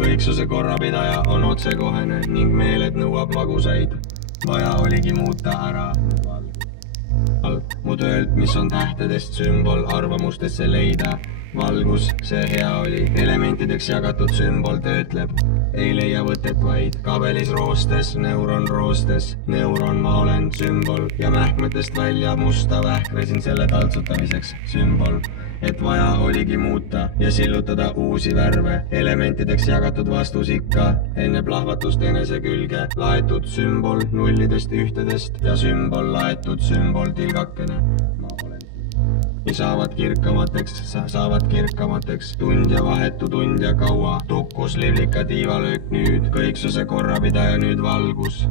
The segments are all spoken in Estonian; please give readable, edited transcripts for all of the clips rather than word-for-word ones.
kõiksuse korrapidaja on otsekohene ning meeled nõuab magusaid. Vaja oligi muuta ära mu töölt, mis on tähtedest sümbol, arvamustesse leida valgus, see hea oli. Elementideks jagatud sümbol töötleb, ei leia võtet vaid kabelis roostes, neuron roostes, neuron ma olen sümbol ja mähkmetest välja musta vähkresin selle taltsutamiseks sümbol. Et vaja oligi muuta ja sillutada uusi värve, elementideks jagatud vastus ikka enne plahvatust enese külge laetud sümbol nullidest ühtedest ja sümbol laetud sümbol tilgakene. Ja saavad kirkamateks tund ja vahetu tund ja kaua tukkus liblika tiivalöök nüüd kõiksuse korrapidaja nüüd valgus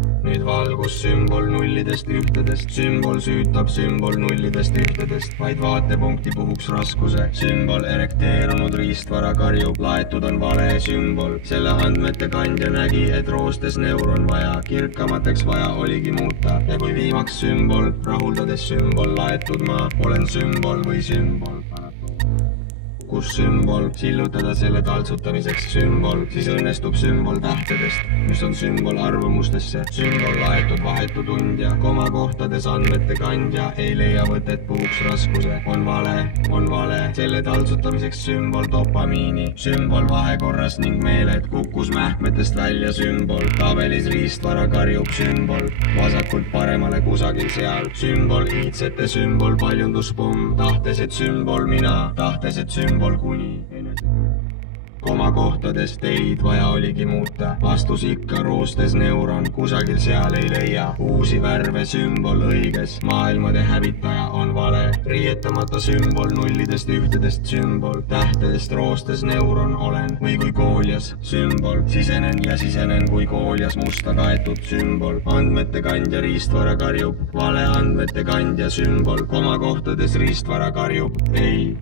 sümbol nullidest ühtedest sümbol süütab sümbol nullidest ühtedest vaid vaatepunkti puhuks raskuse sümbol erekteerunud riistvara karjub laetud on vale sümbol selle andmete kandja nägi et roostes neuron vaja kirkamateks vaja oligi muuta ja kui viimaks sümbol rahuldades sümbol laetud ma olen sümbol või sümbol kus sümbol sillutada selle taltsutamiseks sümbol siis õnnestub sümbol tähtedest mis on sümbol arvamustesse sümbol laetud vahetu tundja komakohtades andmete kandja ei leia võtet puhuks raskuse on vale selle taltsutamiseks sümbol dopamiini sümbol vahekorras ning meeled kukkus mähkmetest välja sümbol tabelis riistvara karjub sümbol vasakult paremale kusagil seal sümbol iidsete sümbol paljunduspomm tahtes et sümbol mina tahtes et sümbol kuni komakohtades teid vaja oligi muuta vastus ikka roostes neuron kusagil seal ei leia uusi värve sümbol õiges maailmade hävitaja on vale riietamata sümbol nullidest ühtedest sümbol tähtedest roostes neuron olen või kui kooljas sümbol sisenen kui kooljas musta kaetud sümbol andmete kandja riistvara karjub vale andmete kandja sümbol komakohtades riistvara karjub ei